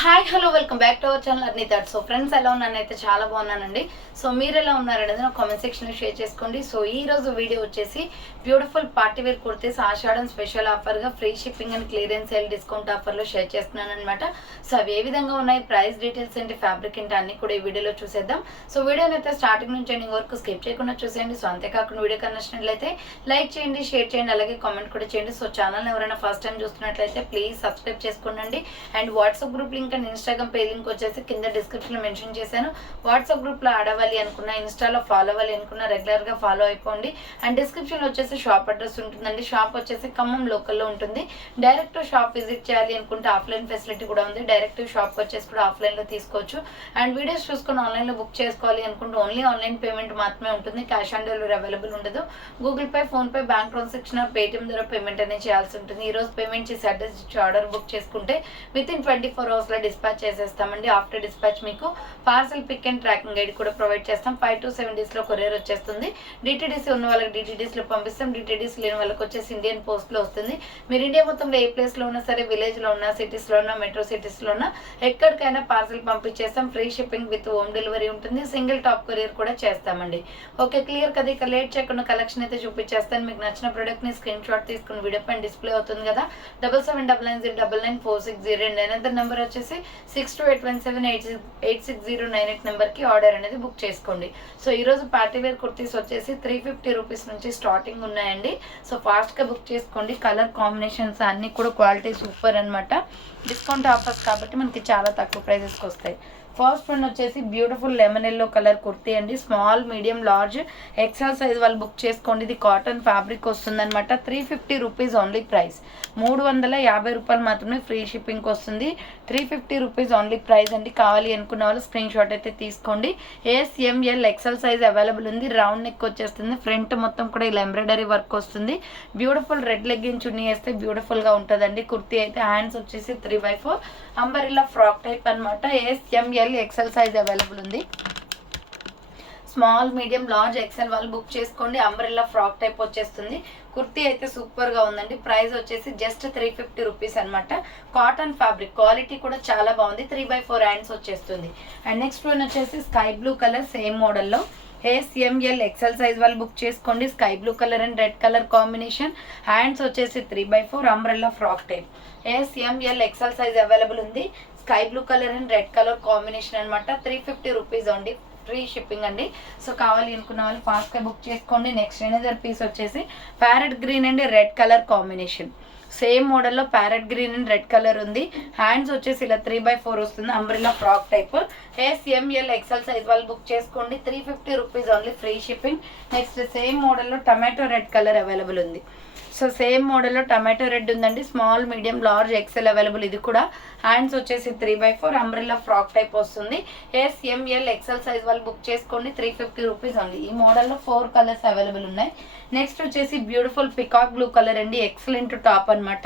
Hi hello welcome back to our channel Arni thoughts. So friends ఎలా ఉన్నానైతే చాలా బాగున్నానండి. So మీరు ఎలా ఉన్నారనేది నా కామెంట్ సెక్షన్లో షేర్ చేసుకోండి. సో ఈ రోజు వీడియో వచ్చేసి beautiful party wear kurtis Ashadham special ఆఫర్గా free shipping and clearance sale discount ఆఫర్లో షేర్ చేస్తున్నాను అనమాట. సో అవి ఏ విధంగా ఉన్నాయి, ప్రైస్ డీటెయిల్స్ ఏంటి, ఫ్యాబ్రిక్ ఏంటి అన్ని కూడా ఈ వీడియోలో చూసేద్దాం. సో వీడియోని అయితే స్టార్టింగ్ నుంచి ఎండింగ్ వరకు స్కిప్ చేయకుండా చూసేయండి. సో అంతేకాకుండా వీడియో నచ్చినట్లయితే లైక్ చేయండి, షేర్ చేయండి, అలాగే కామెంట్ కూడా చేయండి. సో ఛానల్ని ఎవరైనా ఫస్ట్ టైం చూస్తున్నట్లయితే ప్లీజ్ సబ్స్క్రైబ్ చేసుకోండి. And WhatsApp group link and Instagram page link వచ్చేసి కింద డిస్క్రిప్షన్లో మెన్షన్ చేశాను. వాట్సాప్ గ్రూప్లో ఆడ్ అవ్వాలి అనుకున్నా, ఇన్స్టాలో ఫాలో అవ్వాలి అనుకున్నా రెగ్యులర్గా ఫాలో అయిపోండి. అండ్ డిస్క్రిప్షన్లో వచ్చేసి షాప్ అడ్రస్ ఉంటుందండి. షాప్ వచ్చేసి ఖమ్మం లోకల్లో ఉంటుంది. డైరెక్ట్ షాప్ విజిట్ చేయాలి అనుకుంటే ఆఫ్లైన్ ఫెసిలిటీ కూడా ఉంది. డైరెక్ట్ షాప్ వచ్చేసి కూడా ఆఫ్లైన్లో తీసుకోవచ్చు. అండ్ వీడియోస్ చూసుకొని ఆన్లైన్లో బుక్ చేసుకోవాలి అనుకుంటే ఓన్లీ ఆన్లైన్ పేమెంట్ మాత్రమే ఉంటుంది. క్యాష్ ఆన్ డెలివరీ అవైలబుల్ ఉండదు. Google Pay, PhonePe, bank transaction, Paytm ద్వారా పేమెంట్ అనేది చేయాల్సి ఉంటుంది. ఈరోజు పేమెంట్ చేసి అడ్రస్ ఇచ్చి ఆర్డర్ బుక్ చేసుకుంటే విత్ ఇన్ 24 అవర్స్లో డిస్పాచ్ చేసేస్తామండి. ఆఫ్టర్ డిస్పాచ్ మీకు parcel pick and tracking guide కూడా ప్రొవైడ్ చేస్తాం. 5 to 7 డేస్లో కొరియర్ వచ్చేస్తుంది. డిటిడిసి ఉన్న వాళ్ళకి డిటిడిసిలో పంపిస్తాం. డిటిడిసి లేని వాళ్ళకి వచ్చేసి ఇండియన్ పోస్ట్లో వస్తుంది. మీరు ఇండియా మొత్తంలో ఏ ప్లేస్లో ఉన్నా సరే, విలేజ్లో ఉన్నా, సిటీస్లో ఉన్నా, మెట్రో సిటీస్లో ఉన్నా ఎక్కడికైనా పార్సల్ పంపించేస్తాం. Free shipping with home delivery ఉంటుంది. సింగిల్ టాప్ కొరియర్ కూడా చేస్తామండి. ఓకే, క్లియర్ కదా. ఇక లేట్ చేయకుండా కలెక్షన్ అయితే చూపించేస్తాను. మీకు నచ్చిన ప్రోడక్ట్ని స్క్రీన్ షాట్ తీసుకుని వీడియో పైన డిస్ప్లే అవుతుంది కదా. 7799099460 అండ్ నెంబర్ వచ్చేసి 6281786098 నెంబర్కి ఆర్డర్ అనేది బుక్ చేసుకోండి. సో ఈరోజు పార్టీ వేర్ కుర్తీస్ వచ్చేసి 350 రూపీస్ నుంచి స్టార్టింగ్ ఉన్నాయండి. సో ఫాస్ట్గా బుక్ చేసుకోండి. కలర్ కాంబినేషన్స్ అన్నీ కూడా క్వాలిటీ సూపర్ అనమాట. డిస్కౌంట్ ఆఫర్స్ కాబట్టి మనకి చాలా తక్కువ ప్రైజెస్కి వస్తాయి. ఫస్ట్ వన్ వచ్చేసి beautiful lemon yellow colour kurti అండి. Small, medium, large, XL size వాళ్ళు బుక్ చేసుకోండి. ఇది కాటన్ ఫ్యాబ్రిక్ వస్తుంది అనమాట. 350 రూపీస్ ఓన్లీ ప్రైస్. 350 రూపాయలు మాత్రమే ఫ్రీ షిప్పింగ్కి వస్తుంది. 350 రూపీస్ ఓన్లీ ప్రైస్ అండి. కావాలి అనుకున్న వాళ్ళు స్క్రీన్ షాట్ అయితే తీసుకోండి. SML ఎక్సెల్ సైజ్ అవైలబుల్ ఉంది. రౌండ్ నెక్ వచ్చేస్తుంది. ఫ్రంట్ మొత్తం కూడా ఇలా ఎంబ్రాయిడరీ వర్క్ వస్తుంది. బ్యూటిఫుల్ రెడ్ లెగ్గిన్ చున్నీ వేస్తే బ్యూటిఫుల్గా ఉంటుందండి. కుర్తీ అయితే హ్యాండ్స్ వచ్చేసి 3/4 అంబరిల్లా ఫ్రాక్ టైప్ అనమాట. SML ఎక్సెల్ సైజ్ అవైలబుల్ ఉంది. స్మాల్, మీడియం, లార్జ్, ఎక్సెల్ వాళ్ళు బుక్ చేసుకోండి. అంబ్రెల్లా ఫ్రాక్ టైప్ వచ్చేస్తుంది. కుర్తీ అయితే సూపర్గా ఉందండి. ప్రైస్ వచ్చేసి జస్ట్ 350 రూపీస్ అనమాట. కాటన్ ఫ్యాబ్రిక్, క్వాలిటీ కూడా చాలా బాగుంది. 3/4 హ్యాండ్స్ వచ్చేస్తుంది. అండ్ నెక్స్ట్ వన్ వచ్చేసి స్కై బ్లూ కలర్, సేమ్ మోడల్లో SML ఎక్సెల్ సైజ్ వాళ్ళు బుక్ చేసుకోండి. Sky blue colour and red colour combination. Hands వచ్చేసి 3/4 umbrella frock type. SML XL size available ఉంది. Sky blue colour and red colour combination అనమాట. 350 rupees అండి. Free shipping అండి. So కావాలి అనుకున్న వాళ్ళు ఫాస్ట్గా బుక్ చేసుకోండి. నెక్స్ట్ ఎనదర్ పీస్ వచ్చేసి parrot green and red colour combination. Same మోడల్లో parrot green and red colour ఉంది. హ్యాండ్స్ వచ్చేసి ఇలా 3/4 వస్తుంది. Umbrella frock type. SML XL size వాళ్ళు బుక్ చేసుకోండి. 350 rupees only free shipping. Next same మోడల్లో టమాటో రెడ్ కలర్ అవైలబుల్ ఉంది. సో సేమ్ మోడల్లో టమాటో రెడ్ ఉందండి. Small, medium, large, XL available. ఇది కూడా హ్యాండ్స్ వచ్చేసి 3/4 అంబ్రెల్లా ఫ్రాక్ టైప్ వస్తుంది. SML ఎక్సెల్ సైజ్ వాళ్ళు బుక్ చేసుకోండి. 350 రూపీస్ ఉంది. ఈ మోడల్లో 4 కలర్స్ అవైలబుల్ ఉన్నాయి. నెక్స్ట్ వచ్చేసి బ్యూటిఫుల్ పికాక్ బ్లూ కలర్ అండి. ఎక్సలెంట్ టాప్ అనమాట.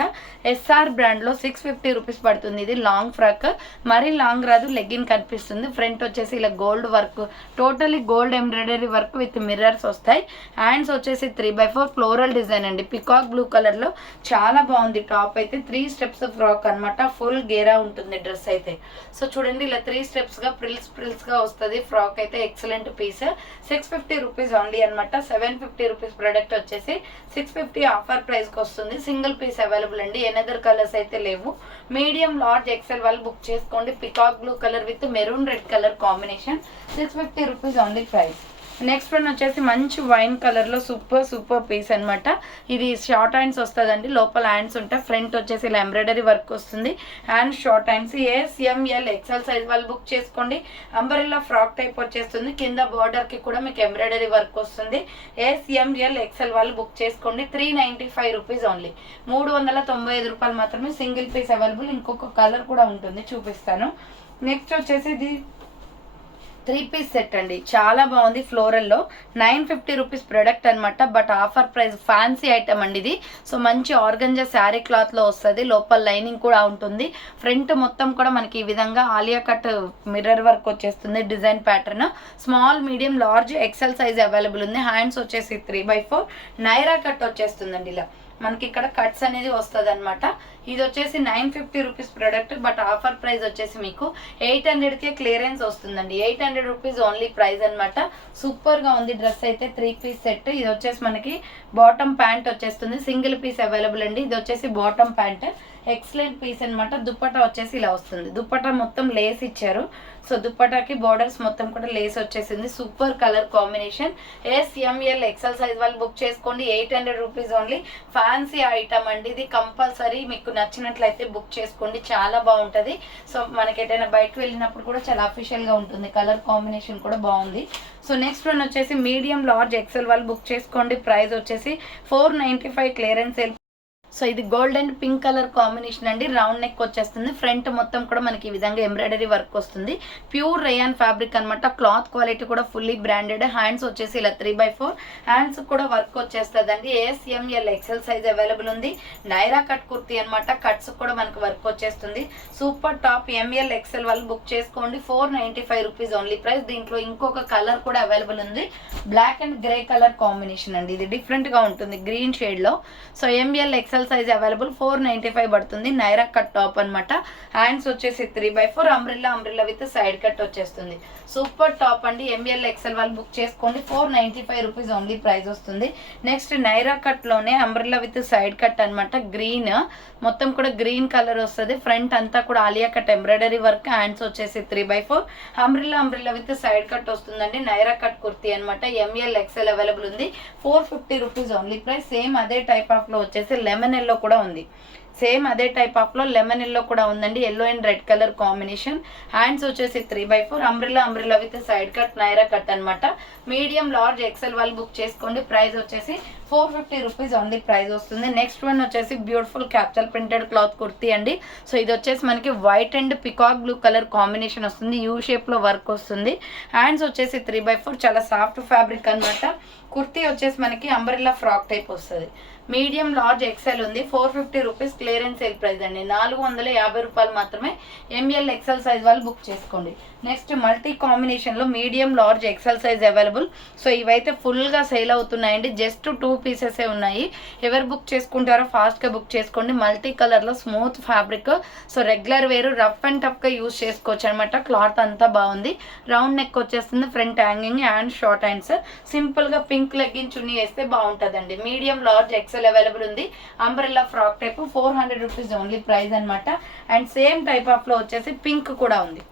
SR బ్రాండ్లో 650 రూపీస్ పడుతుంది. ఇది లాంగ్ ఫ్రాక్, మరీ లాంగ్ రాదు, లెగ్గిన్ కనిపిస్తుంది. ఫ్రంట్ వచ్చేసి ఇలా gold work, totally gold embroidery work with mirrors వస్తాయి. హ్యాండ్స్ వచ్చేసి 3/4 ఫ్లోరల్ డిజైన్ అండి. పికాక్ బ్లూ కలర్ లో చాలా బాగుంది. టాప్ అయితే 3 స్టెప్స్ ఫ్రాక్ అనమాట. ఫుల్ గేరా ఉంటుంది డ్రెస్ అయితే. సో చూడండి ఇలా 3 స్టెప్స్ గా ప్రిల్స్ గా వస్తుంది. ఫ్రాక్ అయితే ఎక్సలెంట్ పీస్. 650 రూపీస్ ఓన్లీ అనమాట. 750 రూపీస్ ప్రొడక్ట్ వచ్చేసి 650 ఆఫర్ ప్రైస్ కి వస్తుంది. సింగిల్ పీస్ అవైలబుల్ అండి. ఎనదర్ కలర్స్ అయితే లేవు. మీడియం, లార్జ్, ఎక్సెల్ వాళ్ళు బుక్ చేసుకోండి. Peacock blue colour with maroon red colour combination. 650 rupees only price. Next one వచ్చేసి మంచి వైన్ కలర్లో సూపర్ పీస్ అనమాట. ఇది షార్ట్ హ్యాండ్స్ వస్తుందండి. లోపల హ్యాండ్స్ ఉంటాయి. ఫ్రంట్ వచ్చేసి ఇలా ఎంబ్రాయిడరీ వర్క్ వస్తుంది. Hands short hands. SML XL size వాళ్ళు బుక్ చేసుకోండి. అంబరెల్లా ఫ్రాక్ టైప్ వచ్చేస్తుంది. కింద బార్డర్కి కూడా మీకు ఎంబ్రాయిడరీ వర్క్ వస్తుంది. SML ఎక్సెల్ వాళ్ళు బుక్ చేసుకోండి. 395 రూపీస్ ఓన్లీ. 395 రూపాయలు మాత్రమే. Single piece available. ఇంకొక కలర్ కూడా ఉంటుంది, చూపిస్తాను. నెక్స్ట్ వచ్చేసి ఇది 3 పీస్ సెట్ అండి. చాలా బాగుంది. ఫ్లోరల్లో 950 రూపీస్ ప్రొడక్ట్ అనమాట. But offer price, fancy item అండి ఇది. సో మంచి ఆర్గంజా శారీ క్లాత్లో వస్తుంది. లోపల లైనింగ్ కూడా ఉంటుంది. ఫ్రంట్ మొత్తం కూడా మనకి ఈ విధంగా ఆలియా కట్ మిర్రర్ వర్క్ వచ్చేస్తుంది. Design pattern. Small, medium, large, XL size available ఉంది. హ్యాండ్స్ వచ్చేసి 3/4 నైరా కట్ వచ్చేస్తుందండి. ఇలా మనకి ఇక్కడ కట్స్ అనేది వస్తుంది అనమాట. ఇది వచ్చేసి 950 rupees product, but offer price వచ్చేసి మీకు 800కే క్లియరెన్స్ వస్తుందండి. 800 రూపీస్ ఓన్లీ ప్రైస్ అనమాట. సూపర్ గా ఉంది డ్రెస్ అయితే. 3 పీస్ సెట్. ఇది వచ్చేసి మనకి బాటమ్ ప్యాంట్ వచ్చేస్తుంది, సింగిల్ పీస్ అవైలబుల్ అండి. ఇది వచ్చేసి బాటమ్ ప్యాంట్, ఎక్సలెంట్ పీస్ అనమాట. దుప్పటా వచ్చేసి ఇలా వస్తుంది. దుప్పటా మొత్తం లేస్ ఇచ్చారు. సో దుప్పటాకి బార్డర్స్ మొత్తం కూడా లేస్ వచ్చేసింది. Super colour combination. SML XL size వాళ్ళు బుక్ చేసుకోండి. 800 రూపీస్ ఓన్లీ. ఫ్యాన్సీ ఐటమ్ అండి ఇది. కంపల్సరీ మీకు నచ్చినట్లయితే బుక్ చేసుకోండి, చాలా బాగుంటుంది. సో మనకి ఎటైనా బయటకు వెళ్ళినప్పుడు కూడా చాలా అఫీషియల్ గా ఉంటుంది. కలర్ కాంబినేషన్ కూడా బాగుంది. సో నెక్స్ట్ వన్ వచ్చేసి మీడియం లార్జ్ ఎక్సెల్ వాళ్ళు బుక్ చేసుకోండి. ప్రైస్ వచ్చేసి 495 క్లియరెన్స్ సేల్. సో ఇది gold and pink colour combination అండి. రౌండ్ నెక్ వచ్చేస్తుంది. ఫ్రంట్ మొత్తం కూడా మనకి ఈ విధంగా ఎంబ్రాయిడరీ వర్క్ వస్తుంది. ప్యూర్ రేయాన్ ఫ్యాబ్రిక్ అనమాట. క్లాత్ క్వాలిటీ కూడా ఫుల్లీ బ్రాండెడ్. హ్యాండ్స్ వచ్చేసి ఇలా 3/4 హ్యాండ్స్ కూడా వర్క్ వచ్చేస్తుంది అండి. SML XL సైజ్ అవైలబుల్ ఉంది. నైరా కట్ కుర్తీ అనమాట. కట్స్ కూడా మనకి వర్క్ వచ్చేస్తుంది. సూపర్ టాప్ ML XL వాళ్ళు బుక్ చేసుకోండి. 495 రూపీస్ ఓన్లీ ప్రైస్. దీంట్లో ఇంకొక కలర్ కూడా అవైలబుల్ ఉంది, black and grey colour combination అండి. ఇది డిఫరెంట్ గా ఉంటుంది, గ్రీన్ షేడ్ లో. So ML XL size available. 495 పడుతుంది. నైరా కట్ టాప్ అనమాట. హ్యాండ్స్ వచ్చేసి 3/4 అంబ్రిల్లా విత్ సైడ్ కట్ వచ్చేస్తుంది. సూపర్ టాప్ అండి. ML XL వాళ్ళు బుక్ చేసుకోండి. 495 రూపీస్ ఓన్లీ ప్రైస్ వస్తుంది. నెక్స్ట్ నైరా కట్ లోనే అంబ్రిల్లా విత్ సైడ్ కట్ అనమాట. గ్రీన్ మొత్తం కూడా గ్రీన్ కలర్ వస్తుంది. ఫ్రంట్ అంతా కూడా Alia cut embroidery work. Hands వచ్చేసి 3/4 అంబ్రిల్లా విత్ సైడ్ కట్ వస్తుందండి. నైరా కట్ కుర్తీ అనమాట. ML XL అవైలబుల్ ఉంది. 450 రూపీస్ ఓన్లీ ప్రైస్. సేమ్ అదే టైప్ ఆఫ్ లో వచ్చేసి లెమన్ ఎల్లో కూడా ఉంది. సేమ్ అదే టైప్ ఆఫ్ లో లెమన్ ఎల్లో కూడా ఉందండి. Yellow and red colour combination. Hands వచ్చేసి 3/4 umbrella with side cut Naira cut అనమాట. మీడియం లార్జ్ ఎక్సెల్ వాళ్ళు బుక్ చేసుకోండి. ప్రైస్ వచ్చేసి 450 రూపీస్ ఓన్లీ ప్రైస్ వస్తుంది. నెక్స్ట్ వన్ వచ్చేసి beautiful capture printed cloth kurti అండి. సో ఇది వచ్చేసి మనకి white and peacock blue colour combination వస్తుంది. యూ షేప్ లో వర్క్ వస్తుంది. హ్యాండ్స్ వచ్చేసి 3/4 చాలా సాఫ్ట్ ఫ్యాబ్రిక్ అనమాట. కుర్తీ వచ్చేసి మనకి అంబ్రెల్లా ఫ్రాక్ టైప్ వస్తుంది. మీడియం లార్జ్ ఎక్సెల్ ఉంది. 450 రూపీస్ క్లియరెన్స్ సేల్ ప్రైస్ అండి. 450 రూపాయలు మాత్రమే. ML XL సైజ్ వాళ్ళు బుక్ చేసుకోండి. నెక్స్ట్ మల్టీ కాంబినేషన్ లో medium large XL size available. So ఇవైతే ఫుల్ గా సేల్ అవుతున్నాయండి. జస్ట్ 2 పీసెస్ ఉన్నాయి. ఎవరు బుక్ చేసుకుంటారో ఫాస్ట్ గా బుక్ చేసుకోండి. మల్టీ కలర్ లో స్మూత్ ఫ్యాబ్రిక్. సో రెగ్యులర్ వేరు రఫ్ అండ్ టఫ్ గా యూజ్ చేసుకోవచ్చు అనమాట. క్లాత్ అంతా బాగుంది. రౌండ్ నెక్ వచ్చేస్తుంది. Front hanging and short hands. Simple గా పింక్ లెగ్గిన్ చున్నీ వేస్తే బాగుంటుందండి. మీడియం లార్జ్ ఎక్సెల్ అవైలబుల్ ఉంది. Umbrella frock type 400 rupees only price అనమాట. అండ్ సేమ్ టైప్ ఆఫ్ లో వచ్చేసి పింక్ కూడా ఉంది.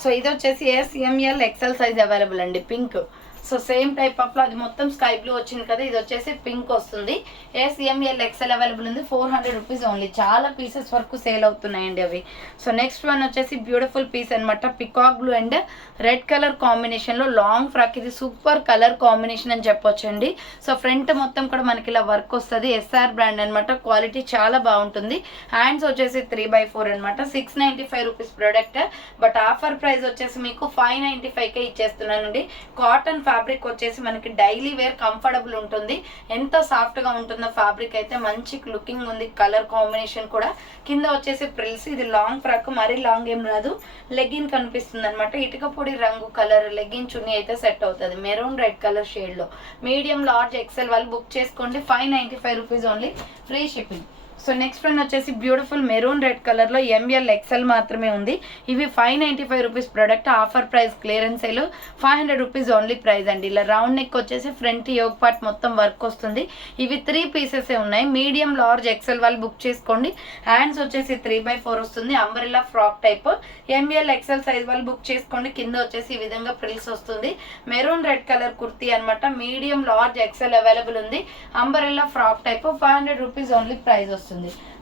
సో ఇది వచ్చేసి SML XL సైజ్ అవైలబుల్ అండి. Pink. So same type of లో అది మొత్తం స్కై బ్లూ వచ్చింది కదా, ఇది వచ్చేసి పింక్ వస్తుంది. SML XL అవైలబుల్ ఉంది. 400 రూపీస్ ఓన్లీ. చాలా పీసెస్ వరకు సేల్ అవుతున్నాయండి అవి. సో నెక్స్ట్ వన్ వచ్చేసి బ్యూటిఫుల్ పీస్ అనమాట. Peacock blue and red colour combination లో లాంగ్ ఫ్రాక్. ఇది సూపర్ కలర్ కాంబినేషన్ అని చెప్పొచ్చండి. సో ఫ్రంట్ మొత్తం కూడా మనకి ఇలా వర్క్ వస్తుంది. SR బ్రాండ్ అనమాట. క్వాలిటీ చాలా బాగుంటుంది. హ్యాండ్స్ వచ్చేసి 3/4 అనమాట. 695 rupees product. But offer price వచ్చేసి మీకు 595కే ఇచ్చేస్తున్నానండి. కాటన్ ఫ్యాబ్రిక్ వచ్చేసి మనకి డైలీ వేర్ కంఫర్టబుల్ ఉంటుంది. ఎంత సాఫ్ట్ గా ఉంటుందో ఫ్యాబ్రిక్ అయితే. మంచి లుకింగ్ ఉంది. కలర్ కాంబినేషన్ కూడా. కింద వచ్చేసి ప్రిల్స్. ఇది లాంగ్ ఫ్రాక్, మరీ లాంగ్ ఏం రాదు. లెగ్గిన్ కనిపిస్తుంది అనమాట. ఇటుక పొడి రంగు కలర్ లెగ్గిన్ చున్నీ అయితే సెట్ అవుతుంది. మెరూన్ రెడ్ కలర్ షేడ్ లో. మీడియం లార్జ్ ఎక్సెల్ వాళ్ళు బుక్ చేసుకోండి. 595 rupees only. Free shipping. So next one వచ్చేసి బ్యూటిఫుల్ మెరూన్ రెడ్ కలర్ లో ML XL మాత్రమే ఉంది. ఇవి 595 rupees product. Offer price clearance sale 500 rupees only price అండి. ఇలా రౌండ్ నెక్ వచ్చేసి ఫ్రంట్ యోగ్ పార్ట్ మొత్తం వర్క్ వస్తుంది. ఇవి 3 పీసెస్ ఉన్నాయి. మీడియం లార్జ్ ఎక్సెల్ వాళ్ళు బుక్ చేసుకోండి. హ్యాండ్స్ వచ్చేసి 3/4 వస్తుంది. Umbrella frock type. ML XL size వాళ్ళు బుక్ చేసుకోండి. కింద వచ్చేసి ఈ విధంగా ప్రిల్స్ వస్తుంది. మెరూన్ రెడ్ కలర్ కుర్తీ అనమాట. మీడియం లార్జ్ ఎక్సెల్ అవైలబుల్ ఉంది. Umbrella frock type. 500 rupees only price వస్తుంది.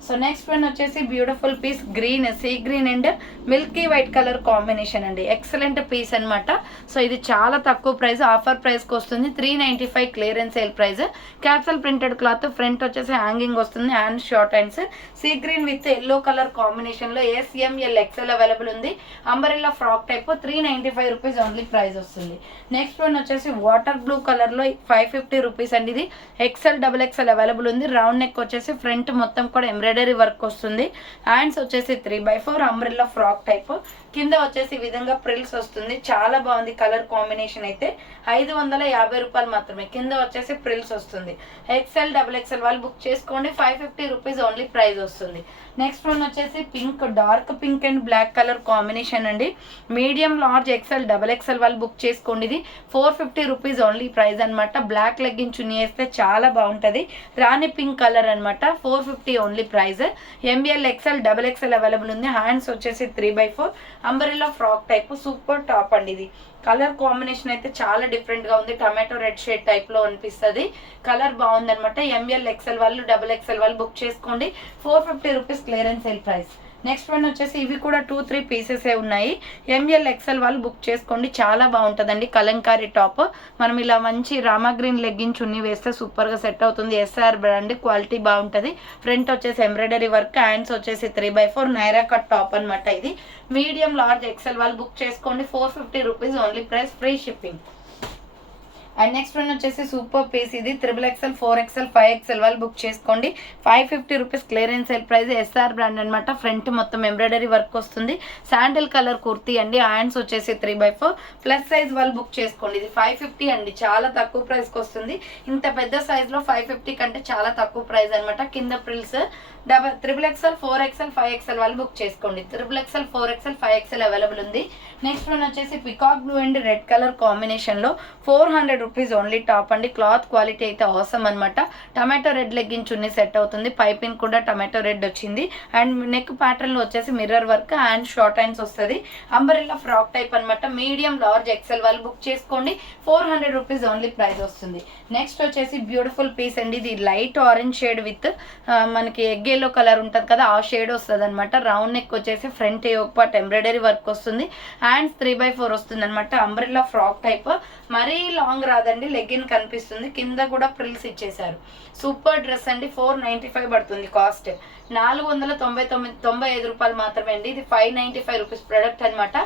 సో నెక్స్ట్ వన్ వచ్చేసి beautiful piece green, sea green and milky white colour combination అండి. ఎక్సలెంట్ పీస్ అనమాట. సో ఇది చాలా తక్కువ ప్రైస్. ఆఫర్ ప్రైస్ కి వస్తుంది. 395 clearance sale price. Capsule printed cloth. Front వచ్చేసి హ్యాంగింగ్ వస్తుంది. Hand short hands. Sea green with yellow colour combination లో SML XL అవైలబుల్ ఉంది. Umbrella frock type. 395 rupees only price వస్తుంది. నెక్స్ట్ వన్ వచ్చేసి water blue colour లో 550 rupees అండి. ఇది XL XXL available ఉంది. రౌండ్ నెక్ వచ్చేసి ఫ్రంట్ మొత్తం కూడా ఎంబ్రాయిడరీ ఎంబ్రాయిడరీ వర్క్ వస్తుంది. హ్యాండ్స్ వచ్చేసి 3/4 అంబ్రెల్లా ఫ్రాక్ టైప్. కింద వచ్చేసి ఈ విధంగా ప్రిల్స్ వస్తుంది. చాలా బాగుంది కలర్ కాంబినేషన్ అయితే. 550 రూపాయలు మాత్రమే. కింద వచ్చేసి ప్రిల్స్ వస్తుంది. XL XXL వాళ్ళు బుక్ చేసుకోండి. 550 రూపీస్ ఓన్లీ ప్రైస్ వస్తుంది. నెక్స్ట్ వన్ వచ్చేసి pink, dark pink and black colour combination అండి. మీడియం లార్జ్ XL XXL వాళ్ళు బుక్ చేసుకోండి. ఇది 450 రూపీస్ ఓన్లీ ప్రైస్ అనమాట. బ్లాక్ లెగ్గిన్ చున్నీ వేస్తే చాలా బాగుంటుంది. రాణి పింక్ కలర్ అనమాట. 450 only price. ML XL XXL available ఉంది. హ్యాండ్స్ వచ్చేసి 3/4 umbrella frock type. Super top అండి ఇది. కలర్ కాంబినేషన్ అయితే చాలా డిఫరెంట్ గా ఉంది. టమాటో రెడ్ షేడ్ టైప్ లో అనిపిస్తుంది. కలర్ బాగుంది అనమాట. ML XL వాళ్ళు XXL వాళ్ళు బుక్ చేసుకోండి. 450 rupees clearance sale price. Next one వచ్చేసి ఇవి కూడా 2-3 పీసెస్ ఉన్నాయి. ML XL వాళ్ళు బుక్ చేసుకోండి. చాలా బాగుంటుందండి కలంకారీ టాప్. మనం ఇలా మంచి రామా గ్రీన్ లెగ్గిన్ చున్నీ వేస్తే సూపర్ గా సెట్ అవుతుంది. SR బ్రాండ్, క్వాలిటీ బాగుంటుంది. ఫ్రంట్ వచ్చేసి ఎంబ్రాయిడరీ వర్క్, హ్యాండ్స్ వచ్చేసి 3/4 నైరా కట్ టాప్ అనమాట. ఇది మీడియం లార్జ్ XL వాళ్ళు బుక్ చేసుకోండి. 450 rupees only price, free shipping. And next one వచ్చేసి సూపర్ పీస్. ఇది XXL 4XL 5XL వాళ్ళు బుక్ చేసుకోండి. 550 rupees clearance sale price. SR brand అనమాట. ఫ్రంట్ మొత్తం ఎంబ్రాయిడరీ వర్క్ వస్తుంది. శాండిల్ కలర్ కుర్తీ అండి. హ్యాండ్స్ వచ్చేసి 3/4 ప్లస్ సైజ్ వాళ్ళు బుక్ చేసుకోండి. ఇది 550 అండి. చాలా తక్కువ ప్రైస్కి వస్తుంది. ఇంత పెద్ద సైజ్లో 550 కంటే చాలా తక్కువ ప్రైస్ అనమాట. కింద ప్రిల్స్. XXL 4XL 5XL వాళ్ళు బుక్ చేసుకోండి. XXL 4XL 5XL అవైలబుల్ ఉంది. నెక్స్ట్ వన్ వచ్చేసి peacock blue and red colour combination లో 400 రూపీస్ ఓన్లీ టాప్ అండి. క్లాత్ క్వాలిటీ అయితే అవసరం అనమాట. Tomato red legging chunni set అవుతుంది. పైపింగ్ కూడా టమాటో రెడ్ వచ్చింది. అండ్ నెక్ ప్యాటర్న్ లో వచ్చేసి mirror work, hand short hands వస్తుంది. అంబరెల్లా ఫ్రాక్ టైప్ అనమాట. మీడియం లార్జ్ XL వాళ్ళు బుక్ చేసుకోండి. 400 రూపీస్ ఓన్లీ ప్రైస్ వస్తుంది. నెక్స్ట్ వచ్చేసి బ్యూటిఫుల్ పీస్ అండి. ఇది లైట్ ఆరెంజ్ షేడ్ విత్ మనకి ఎగ్ ఎల్లో కలర్ ఉంటుంది కదా, ఆ షేడ్ వస్తుంది అనమాట. రౌండ్ నెక్ వచ్చేసి front yoke part embroidery work వస్తుంది. హ్యాండ్స్ 3/4 వస్తుంది అనమాట. Umbrella frock type. మరీ లాంగ్ రాదండి, లెగ్గిన్ కనిపిస్తుంది. కింద కూడా ప్రిల్స్ ఇచ్చేసారు. సూపర్ డ్రెస్ అండి. 495 పడుతుంది కాస్ట్. 495 రూపాయలు మాత్రమే అండి. ఇది 595 రూపీస్ ప్రొడక్ట్ అనమాట.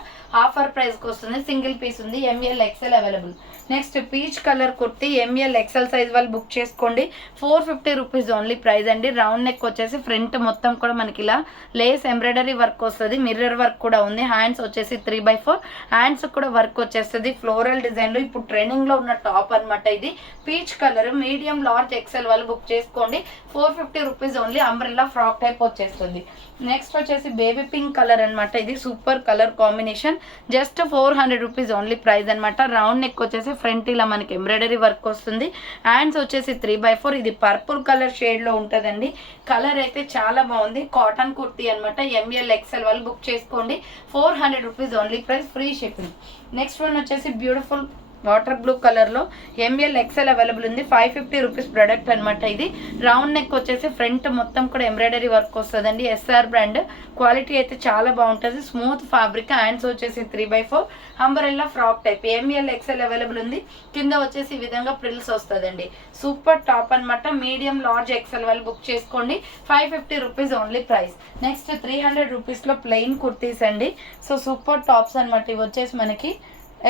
ఆఫర్ ప్రైస్కి వస్తుంది. సింగిల్ పీస్ ఉంది. ML XL available. Next peach colour kurti. ML XL size వాళ్ళు బుక్ చేసుకోండి. 450 రూపీస్ ఓన్లీ ప్రైస్ అండి. రౌండ్ నెక్ వచ్చేసి ఫ్రంట్ మొత్తం కూడా మనకి ఇలా లేస్ ఎంబ్రాయిడరీ వర్క్ వస్తుంది. మిర్రర్ వర్క్ కూడా ఉంది. హ్యాండ్స్ వచ్చేసి 3/4 హ్యాండ్స్ కూడా వర్క్ వచ్చేస్తుంది. ఫ్లోరల్ డిజైన్ లో ఇప్పుడు ట్రెండింగ్ లో ఉన్న టాప్ అనమాట. ఇది peach colour. Medium large XL వాళ్ళు బుక్ చేసుకోండి. 450 rupees only. Umbrella frock type వచ్చేస్తుంది. నెక్స్ట్ వచ్చేసి బేబీ పింక్ కలర్ అనమాట. ఇది super colour combination. Just 400 rupees only price అనమాట. రౌండ్ నెక్ వచ్చేసి ఫ్రంట్ ఇలా మనకి ఎంబ్రాయిడరీ వర్క్ వస్తుంది. హ్యాండ్స్ వచ్చేసి 3/4. ఇది పర్పుల్ కలర్ షేడ్ లో ఉంటుందండి. కలర్ అయితే చాలా బాగుంది. కాటన్ కుర్తీ అనమాట. ML XL వాళ్ళు బుక్ చేసుకోండి. 400 rupees only price, free shipping. Next one వచ్చేసి బ్యూటిఫుల్ వాటర్ బ్లూ కలర్ లో ML XL అవైలబుల్ ఉంది. 550 రూపీస్ ప్రొడక్ట్ అనమాట. ఇది రౌండ్ నెక్ వచ్చేసి ఫ్రంట్ మొత్తం కూడా ఎంబ్రాయిడరీ వర్క్ వస్తుందండి. SR brand. క్వాలిటీ అయితే చాలా బాగుంటుంది. Smooth fabric. హ్యాండ్స్ వచ్చేసి 3/4 umbrella frock type. ML XL available ఉంది. కింద వచ్చేసి ఈ విధంగా ప్రిల్స్ వస్తుందండి. సూపర్ టాప్ అనమాట. మీడియం లార్జ్ XL వాళ్ళు బుక్ చేసుకోండి. 550 rupees only price. Next 300 rupees లో ప్లెయిన్ కుర్తీస్ అండి. సో సూపర్ టాప్స్ అనమాట. ఇవి వచ్చేసి మనకి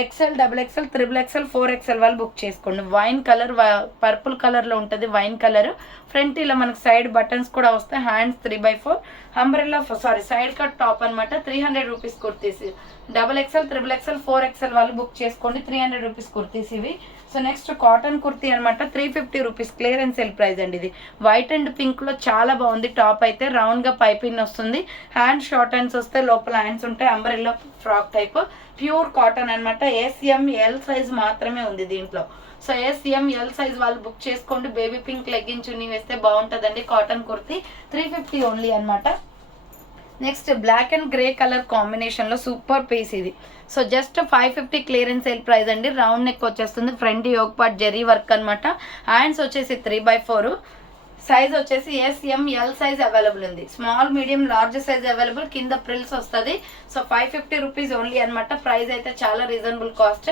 XL XXL XXL 4XL వాళ్ళు బుక్ చేసుకోండి. వైన్ కలర్, పర్పుల్ కలర్ లో ఉంటుంది. Wine colour. ఫ్రంట్ ఇలా మనకి సైడ్ బటన్స్ కూడా వస్తాయి. Hands 3/4 umbrella side cut top అనమాట. 300 rupees kurtis. XXL XXL 4XL వాళ్ళు బుక్ చేసుకోండి. 300 రూపీస్ కుర్తీస్ ఇవి. సో నెక్స్ట్ కాటన్ కుర్తీ అనమాట. 350 రూపీస్ క్లియరెన్స్ సేల్ ప్రైస్ అండి. ఇది వైట్ అండ్ పింక్ లో చాలా బాగుంది. టాప్ అయితే రౌండ్ గా పైపింగ్ వస్తుంది. హ్యాండ్ షార్ట్ హ్యాండ్స్ వస్తాయి. లోపల హ్యాండ్స్ ఉంటాయి. Umbrella frock type. Pure cotton అనమాట. SML సైజ్ మాత్రమే ఉంది దీంట్లో. సో SML సైజ్ వాళ్ళు బుక్ చేసుకోండి. బేబీ పింక్ లెగ్గిన్ చున్నీ వేస్తే బాగుంటుందండి. కాటన్ కుర్తీ 350 ఓన్లీ అనమాట. Next black and grey colour combination లో సూపర్ పీస్ ఇది. So just 550 clearance sale price అండి. రౌండ్ నెక్ వచ్చేస్తుంది. Front yoke part zari work అనమాట. హ్యాండ్స్ వచ్చేసి 3/4 సైజ్ వచ్చేసి SML సైజ్ అవైలబుల్ ఉంది. Small medium large size available. కింద ప్రిల్స్ వస్తుంది. సో 550 రూపీస్ ఓన్లీ అనమాట. ప్రైస్ అయితే చాలా రీజనబుల్ కాస్ట్.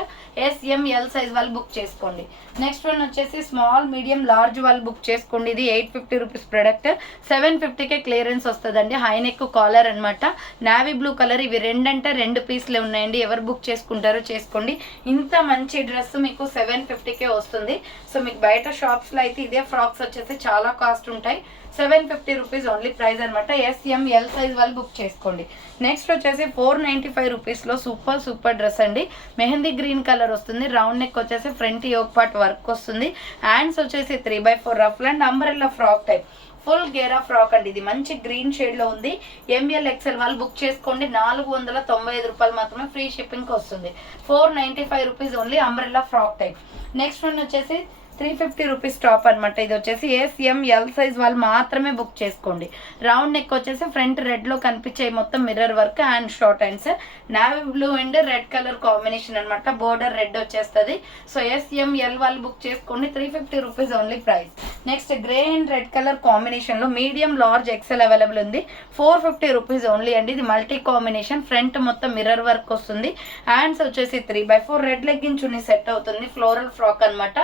SML సైజ్ వాళ్ళు బుక్ చేసుకోండి. నెక్స్ట్ వన్ వచ్చేసి స్మాల్ మీడియం లార్జ్ వాళ్ళు బుక్ చేసుకోండి. ఇది 850 రూపీస్ ప్రొడక్ట్. 750కే క్లియరెన్స్ వస్తుందండి. హై నెక్ కాలర్ అనమాట. Navy blue colour. ఇవి 2 అంటే 2 పీస్లే ఉన్నాయండి. ఎవరు బుక్ చేసుకుంటారో చేసుకోండి. ఇంత మంచి డ్రెస్ మీకు 750కే వస్తుంది. సో మీకు బయట షాప్స్ లో అయితే ఇదే ఫ్రాక్స్ వచ్చేసి చాలా కాస్ట్ ఉంటాయి. 750 రూపీస్ ఓన్లీ ప్రైస్ అనమాట. ఎస్ఎంఎల్ సైజ్ వాళ్ళు బుక్ చేసుకోండి. నెక్స్ట్ వచ్చేసి 495 రూపీస్లో సూపర్ డ్రెస్ అండి. మెహందీ గ్రీన్ కలర్ వస్తుంది. రౌండ్ నెక్ వచ్చేసి ఫ్రంట్ యోక్ పార్ట్ వర్క్ వస్తుంది. హ్యాండ్స్ వచ్చేసి 3/4 ruff and umbrella frock type full గేరా ఫ్రాక్ అండి. ఇది మంచి గ్రీన్ షేడ్ లో ఉంది. ఎంఎల్ ఎక్సెల్ వాళ్ళు బుక్ చేసుకోండి. 495 రూపాయలు మాత్రమే, ఫ్రీ షిప్పింగ్ వస్తుంది. 495 rupees only umbrella frock type. Next one వచ్చేసి 350 రూపీస్ టాప్ అనమాట. ఇది వచ్చేసి ఎస్ఎంఎల్ సైజ్ వాళ్ళు మాత్రమే బుక్ చేసుకోండి. రౌండ్ నెక్ వచ్చేసి ఫ్రంట్ రెడ్ లో కనిపించే మొత్తం mirror work and short hands, navy blue and red colour combination అనమాట. బోర్డర్ రెడ్ వచ్చేస్తుంది. సో ఎస్ఎంఎల్ వాళ్ళు బుక్ చేసుకోండి. 350 rupees only price. Next grey and red colour combination లో మీడియం లార్జ్ ఎక్సెల్ అవైలబుల్ ఉంది. 450 rupees only అండి. ఇది multi combination, front మొత్తం mirror work వస్తుంది. హ్యాండ్స్ వచ్చేసి 3/4 రెడ్ లెగ్గిన్ చున్నీ సెట్ అవుతుంది. ఫ్లోరల్ ఫ్రాక్ అనమాట.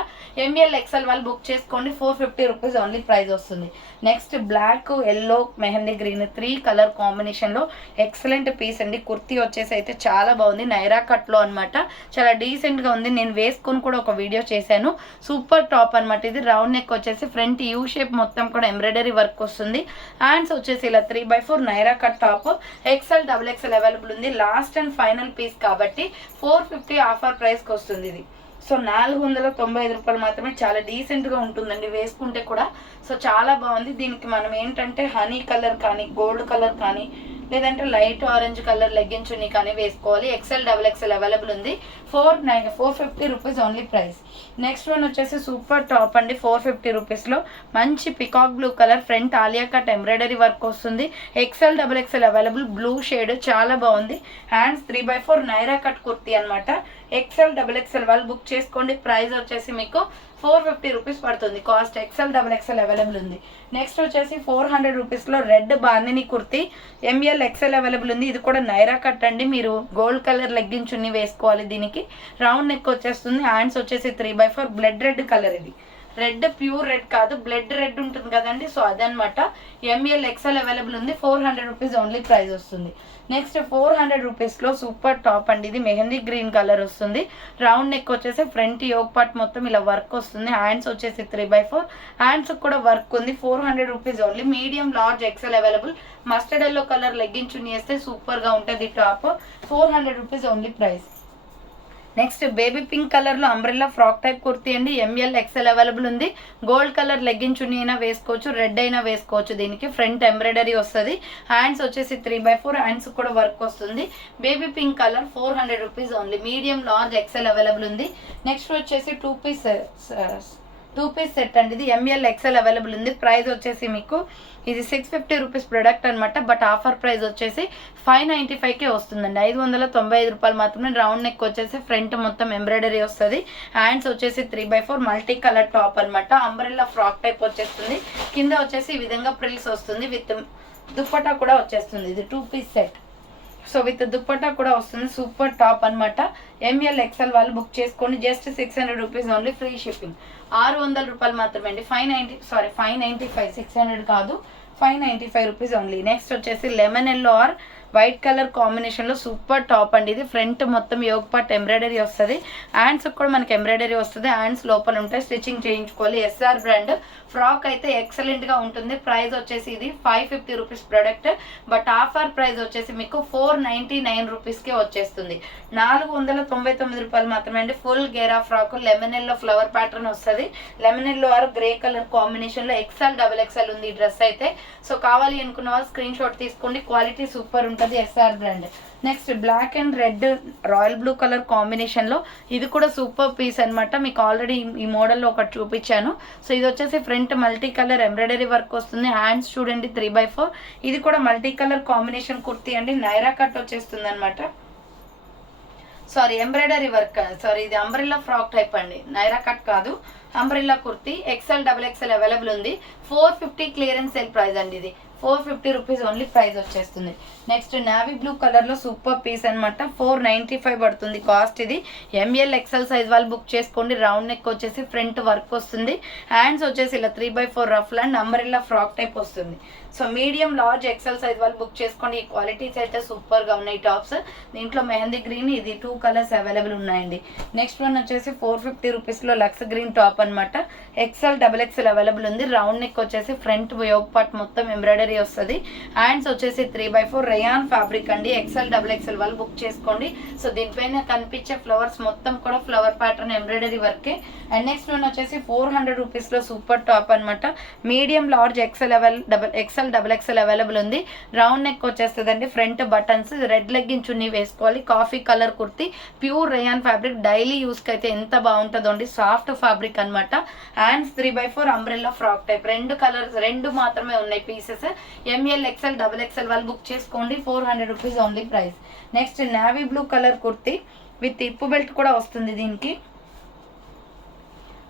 ఎంఎల్ ఎక్సెల్ వాళ్ళు బుక్ చేసుకోండి. 450 రూపీస్ ఓన్లీ ప్రైస్ వస్తుంది. Next black, yellow, mehndi green 3 colour combination లో ఎక్సలెంట్ పీస్ అండి. కుర్తీ వచ్చేసి అయితే చాలా బాగుంది. నైరా కట్ లో అనమాట. చాలా డీసెంట్ గా ఉంది. నేను వేసుకొని కూడా ఒక వీడియో చేశాను. సూపర్ టాప్ అనమాట. ఇది రౌండ్ నెక్ వచ్చేసి ఫ్రంట్ యూ షేప్ మొత్తం కూడా ఎంబ్రాయిడరీ వర్క్ వస్తుంది. హ్యాండ్స్ వచ్చేసి ఇలా 3/4 Naira cut top. XL XXL available ఉంది. లాస్ట్ అండ్ ఫైనల్ పీస్ కాబట్టి 450 ఆఫర్ ప్రైస్ కి వస్తుంది ఇది. సో 495 రూపాయలు మాత్రమే. చాలా డీసెంట్ గా ఉంటుందండి వేసుకుంటే కూడా. సో చాలా బాగుంది. దీనికి మనం ఏంటంటే హనీ కలర్ కానీ, గోల్డ్ కలర్ కానీ, లేదంటే light orange colour legging chunni కానీ వేసుకోవాలి. ఎక్సెల్ XXL అవైలబుల్ ఉంది. 450 rupees only price. Next one వచ్చేసి సూపర్ టాప్ అండి. 450 రూపీస్లో మంచి peacock blue colour, front Alia cut embroidery work వస్తుంది. XL XXL available. Blue shade చాలా బాగుంది. హ్యాండ్స్ 3/4 నైరా కట్ కుర్తీ అనమాట. ఎక్సెల్ XXL వాళ్ళు బుక్ చేసుకోండి. ప్రైస్ వచ్చేసి మీకు 450 రూపీస్ పడుతుంది. కాస్ట్ ఎక్సెల్ XXL అవైలబుల్ ఉంది. నెక్స్ట్ వచ్చేసి 400 రూపీస్లో red bandhani kurti ML XL available ఉంది. ఇది కూడా నైరా కట్ అండి. మీరు గోల్డ్ కలర్ లెగ్గిన్ చున్నీ వేసుకోవాలి. దీనికి రౌండ్ నెక్ వచ్చేస్తుంది. హ్యాండ్స్ వచ్చేసి 3/4 బ్లడ్ రెడ్ కలర్. ఇది రెడ్ ప్యూర్ రెడ్ కాదు, బ్లడ్ రెడ్ ఉంటుంది కదండి. సో అదనమాట. ఎంఎల్ XL అవైలబుల్ ఉంది. 400 రూపీస్ ఓన్లీ ప్రైస్ వస్తుంది. నెక్స్ట్ 400 రూపీస్లో సూపర్ టాప్ అండి. ఇది మెహందీ గ్రీన్ కలర్ వస్తుంది. రౌండ్ నెక్ వచ్చేసి ఫ్రంట్ యోక్ పార్ట్ మొత్తం ఇలా వర్క్ వస్తుంది. హ్యాండ్స్ వచ్చేసి 3/4 హ్యాండ్స్ కూడా వర్క్ ఉంది. 400 rupees only. Medium large XL available. Mustard yellow colour legging chunni వేస్తే సూపర్గా ఉంటుంది top. 400 rupees only price. Next baby pink colour లో అంబ్రెల్లా ఫ్రాక్ టైప్ కుర్తీ అండి. ఎంఎల్ XL అవైలబుల్ ఉంది. గోల్డ్ కలర్ లెగ్గిన్ చున్నీ అయినా వేసుకోవచ్చు, రెడ్ అయినా వేసుకోవచ్చు. దీనికి ఫ్రంట్ ఎంబ్రాయిడరీ వస్తుంది. హ్యాండ్స్ వచ్చేసి 3/4 హ్యాండ్స్ కూడా వర్క్ వస్తుంది. Baby pink colour 400 rupees only. Medium large XL available ఉంది. నెక్స్ట్ వచ్చేసి టూ పీస్ సెట్ అండి. ఇది ఎంఎల్ XL అవైలబుల్ ఉంది. ప్రైస్ వచ్చేసి మీకు ఇది 650 రూపీస్ ప్రొడక్ట్ అనమాట. బట్ ఆఫర్ ప్రైస్ వచ్చేసి 595కే వస్తుందండి. 595 రూపాయలు మాత్రమే. రౌండ్ నెక్ వచ్చేసి ఫ్రంట్ మొత్తం ఎంబ్రాయిడరీ వస్తుంది. హ్యాండ్స్ వచ్చేసి 3/4 మల్టీ కలర్ టాప్ అనమాట. అంబ్రెల్లా ఫ్రాక్ టైప్ వచ్చేస్తుంది. కింద వచ్చేసి ఈ విధంగా ప్రిల్స్ వస్తుంది. విత్ దుప్పటా కూడా వచ్చేస్తుంది. ఇది 2 piece set. So with dupatta కూడా వస్తుంది. సూపర్ టాప్ అనమాట. ఎంఎల్ XL వాళ్ళు బుక్ చేసుకోండి. Just 600 rupees only, free shipping. 600 రూపాయలు మాత్రమే అండి. 595 600 కాదు, 595 రూపీస్ ఓన్లీ. నెక్స్ట్ వచ్చేసి lemon yellow or white colour combination లో సూపర్ టాప్ అండి. ఇది ఫ్రంట్ మొత్తం యోగ్ పార్ట్ ఎంబ్రాయిడరీ వస్తుంది. హ్యాండ్స్ కూడా మనకి ఎంబ్రాయిడరీ వస్తుంది. హ్యాండ్స్ లోపల ఉంటాయి, స్టిచ్చింగ్ చేయించుకోవాలి. SR బ్రాండ్ ఫ్రాక్ అయితే ఎక్సలెంట్ గా ఉంటుంది. ప్రైస్ వచ్చేసి ఇది 550 rupees product. But offer price వచ్చేసి మీకు 499 రూపీస్కే వచ్చేస్తుంది. 499 రూపాయలు మాత్రమే అండి. ఫుల్ గేరా frock lemon yellow flower pattern వస్తుంది. Lemon yellow or grey colour combination లో ఎక్సెల్ XXL ఉంది ఈ డ్రెస్ అయితే. సో కావాలి అనుకున్న వాళ్ళు స్క్రీన్ షాట్ తీసుకోండి. క్వాలిటీ సూపర్ ఉంటుంది. SR brand. Next black and red royal blue colour combination లో ఇది కూడా సూపర్ పీస్ అనమాట. మీకు ఆల్రెడీ ఈ మోడల్లో ఒకటి చూపించాను. సో ఇది వచ్చేసి front multi colour embroidery work వస్తుంది. హ్యాండ్స్ చూడండి 3/4. ఇది కూడా మల్టీ కలర్ కాంబినేషన్ కుర్తీ అండి. నైరా కట్ వచ్చేస్తుంది అనమాట. సారీ ఎంబ్రాయిడరీ వర్క్, సారీ ఇది అంబ్రెల్లా ఫ్రాక్ టైప్ అండి. నైరా కట్ కాదు, umbrella kurti. XL XXL available ఉంది. 450 క్లియరెన్స్ సేల్ ప్రైస్ అండి. ఇది 450 రూపీస్ ఓన్లీ ప్రైస్ వచ్చేస్తుంది. నెక్స్ట్ నావీ బ్లూ కలర్లో సూపర్ పీస్ అనమాట, 495 పడుతుంది కాస్ట్. ఇది ఎంఎల్ ఎక్సెల్ సైజ్ వాళ్ళు బుక్ చేసుకోండి. రౌండ్ నెక్ వచ్చేసి ఫ్రంట్ వర్క్ వస్తుంది. హ్యాండ్స్ వచ్చేసి ఇలా 3/4 ruff and umbrella frock type వస్తుంది. So medium large XL size వాళ్ళు బుక్ చేసుకోండి. ఈ క్వాలిటీస్ అయితే సూపర్గా ఉన్నాయి టాప్స్. దీంట్లో మెహందీ గ్రీన్, ఇది 2 కలర్స్ అవైలబుల్ ఉన్నాయండి. నెక్స్ట్ వన్ వచ్చేసి 450 రూపీస్లో లక్స్ గ్రీన్ టాప్ అనమాట, ఎక్సెల్ XXL అవైలబుల్ ఉంది. రౌండ్ నెక్ వచ్చేసి ఫ్రంట్ యోగ్ పార్ట్ మొత్తం ఎంబ్రాయిడరీ వస్తుంది. హ్యాండ్స్ వచ్చేసి 3/4 రేయాన్ ఫ్యాబ్రిక్ అండి. ఎక్సెల్ XXL వాళ్ళు బుక్ చేసుకోండి. సో దీనిపైన కనిపించే ఫ్లవర్స్ మొత్తం కూడా ఫ్లవర్ ప్యాటర్న్ ఎంబ్రాయిడరీ వర్కే. అండ్ నెక్స్ట్ వన్ వచ్చేసి 400 రూపీస్లో సూపర్ టాప్ అనమాట, medium large XL XXL available ఉంది. రౌండ్ నెక్ వచ్చేస్తుందండి, front buttons, red legging chunni వేసుకోవాలి. Coffee colour kurti, pure rayon fabric, daily యూస్కి అయితే ఎంత బాగుంటుందో అండి. సాఫ్ట్ ఫ్యాబ్రిక్ అనమాట. Hands 3/4 umbrella frock type, 2 colours, 2 మాత్రమే ఉన్నాయి పీసెస్. ఎంఎల్ XXL వాళ్ళు బుక్ చేసుకోండి. 400 rupees only price. Next navy blue colour kurti with ఇప్పు బెల్ట్ కూడా వస్తుంది దీనికి.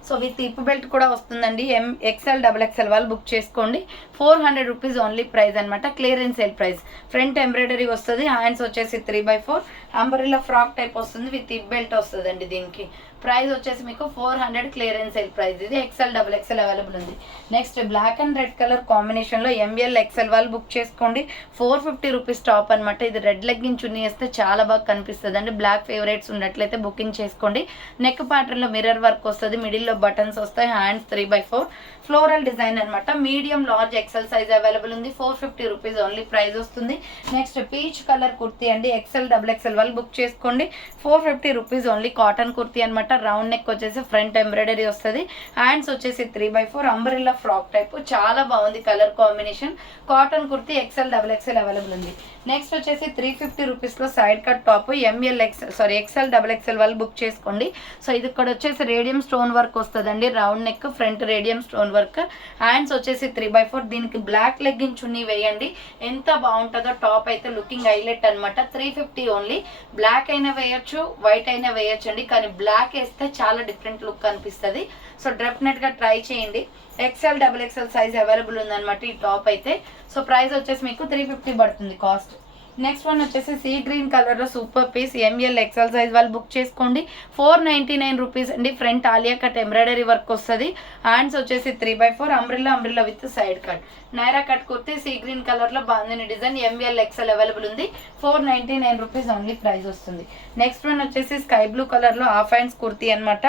సో విత్ ఇప్పు బెల్ట్ కూడా వస్తుందండి. XXL వాళ్ళు బుక్ చేసుకోండి. 400 రూపీస్ ఓన్లీ ప్రైస్ అనమాట, clearance sale price. Front embroidery వస్తుంది. హ్యాండ్స్ వచ్చేసి 3/4 అంబ్రెల్లా ఫ్రాక్ టైప్ వస్తుంది, విత్ ఇప్ బెల్ట్ వస్తుంది అండి. దీనికి ప్రైస్ వచ్చేసి మీకు 400 క్లియరెన్స్ సేల్ ప్రైస్. ఇది XXL అవైలబుల్ ఉంది. Next black and red colour కాంబినేషన్లో ML XL వాళ్ళు బుక్ చేసుకోండి. 450 రూపీస్ టాప్ అనమాట. ఇది రెడ్ లెగ్గిన్ చున్నీ వేస్తే చాలా బాగా కనిపిస్తుంది అండి. బ్లాక్ ఫేవరెట్స్ ఉన్నట్లయితే బుకింగ్ చేసుకోండి. నెక్ ప్యాటర్న్లో మిర్రర్ వర్క్ వస్తుంది, మిడిల్లో బటన్స్ వస్తాయి. హ్యాండ్స్ 3/4 ఫ్లోరల్ డిజైన్ అనమాట. Medium large XL size available ఉంది. 450 రూపీస్ ఓన్లీ ప్రైస్ వస్తుంది. నెక్స్ట్ పీచ్ కలర్ కుర్తీ అండి, XXL వాళ్ళు బుక్ చేసుకోండి. 450 రూపీస్ ఓన్లీ. కాటన్ కుర్తీ అనమాట. రౌండ్ నెక్ వచ్చేసి ఫ్రంట్ ఎంబ్రాయిడరీ వస్తుంది. హ్యాండ్స్ వచ్చేసి 3/4 అంబ్రెల్లా ఫ్రాక్ టైప్, చాలా బాగుంది colour combination. Cotton kurti XXL available ఉంది. నెక్స్ట్ వచ్చేసి 350 రూపీస్లో సైడ్ కట్ టాప్, XXL వాళ్ళు బుక్ చేసుకోండి. సో ఇది ఇక్కడ వచ్చేసి రేడియం స్టోన్ వర్క్ వస్తుందండి. Round neck, front radium stone work. Hands వచ్చేసి 3/4. దీనికి బ్లాక్ లెగ్గిన్ చున్నీ వేయండి, ఎంత బాగుంటుందో టాప్ అయితే. లుకింగ్ హైలైట్ అనమాట. 350 ఓన్లీ. బ్లాక్ అయినా వేయచ్చు, వైట్ అయినా వేయచ్చు అండి, కానీ బ్లాక్ వేస్తే చాలా డిఫరెంట్ లుక్ అనిపిస్తుంది. సో డెఫినెట్గా ట్రై చేయండి. XXL సైజ్ అవైలబుల్ ఉందన్నమాట ఈ టాప్ అయితే. సో ప్రైస్ వచ్చేసి మీకు 350 పడుతుంది కాస్ట్. నెక్స్ట్ వన్ వచ్చేసి సీ గ్రీన్ కలర్లో super piece, ML XL size వాళ్ళు బుక్ చేసుకోండి. 499 రూపీస్ అండి. Front Alia cut embroidery work వస్తుంది. హ్యాండ్స్ వచ్చేసి 3/4 umbrella with side cut. Naira cut kurti sea green కలర్లో బాగుంది డిజైన్. ML XL అవైలబుల్ ఉంది. 499 రూపీస్ ఓన్లీ ప్రైస్ వస్తుంది. నెక్స్ట్ వన్ వచ్చేసి స్కై బ్లూ కలర్లో హాఫ్ హ్యాండ్స్ కుర్తీ అనమాట.